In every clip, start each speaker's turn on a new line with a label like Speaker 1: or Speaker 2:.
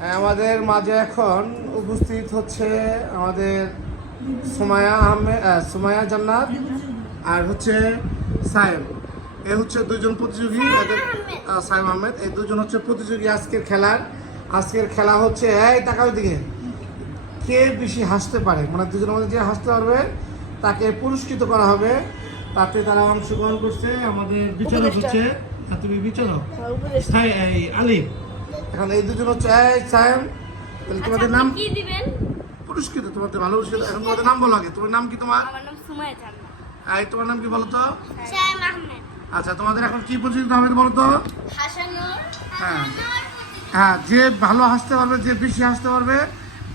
Speaker 1: আমাদের মাঝে এখন উপস্থিত হচ্ছে আমাদের সুমায়া আহমেদ আহ, সুমায়া জান্নাত আর হচ্ছে সাহেব এ হচ্ছে দুজন প্রতিযোগী। সাহেব আহমেদ। এই দুজন হচ্ছে প্রতিযোগী আজকের খেলার। আজকের খেলা হচ্ছে এই টাকার দিকে কে বেশি হাসতে পারে? মানে দুজনের মধ্যে যে হাসতে পারবে তাকে পুরস্কৃত করা হবে। তাতে তারা অংশগ্রহণ করছে। আমাদের বিচারক হচ্ছে হ্যাঁ, তুমি বিচারক আলিম। এখন এই দুজন হচ্ছে এই তাহলে তোমাদের নাম?
Speaker 2: কি দিবেন?
Speaker 1: পুরস্কৃত তোমাদের ভালো পুরস্কৃত এখন তোমাদের নাম বলো আগে তোমার নাম কি তোমার?
Speaker 2: আমার নাম সুমাইয়া জান্নাত।
Speaker 1: তোমার নাম কি বলো তো?
Speaker 2: আহমেদ।
Speaker 1: আচ্ছা তোমাদের এখন কি পুরস্কৃত হবে বলো তো?
Speaker 2: হাসানুর
Speaker 1: হ্যাঁ। হ্যাঁ যে ভালো হাসতে পারবে যে বেশি হাসতে পারবে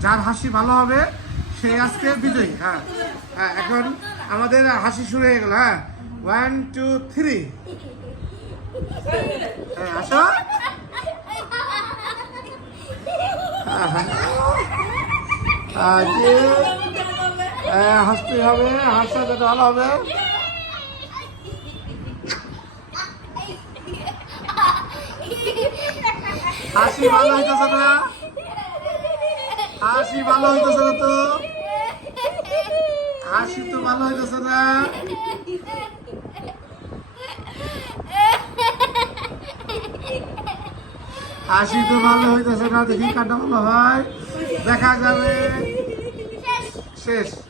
Speaker 1: যার হাসি ভালো হবে সে আজকে বিজয়ী হ্যাঁ। হ্যাঁ এখন আমাদের হাসি শুরু হয়ে গেল হ্যাঁ। ওয়ান টু থ্রি হ্যাঁ আসো হ্যাঁ, হ্যাঁ। আর যে হ্যাঁ, হাসতে হবে হাসতে যেটা ভালো হবে হাসি ভালো হইতেছে না হাসি ভালো হইতেছে না তো হাসি তো ভালো হইতেছে না হাসি তো ভালো হইতেছে না দেখি কাটা ভালো হয়। দেখা যাবে। শেষ।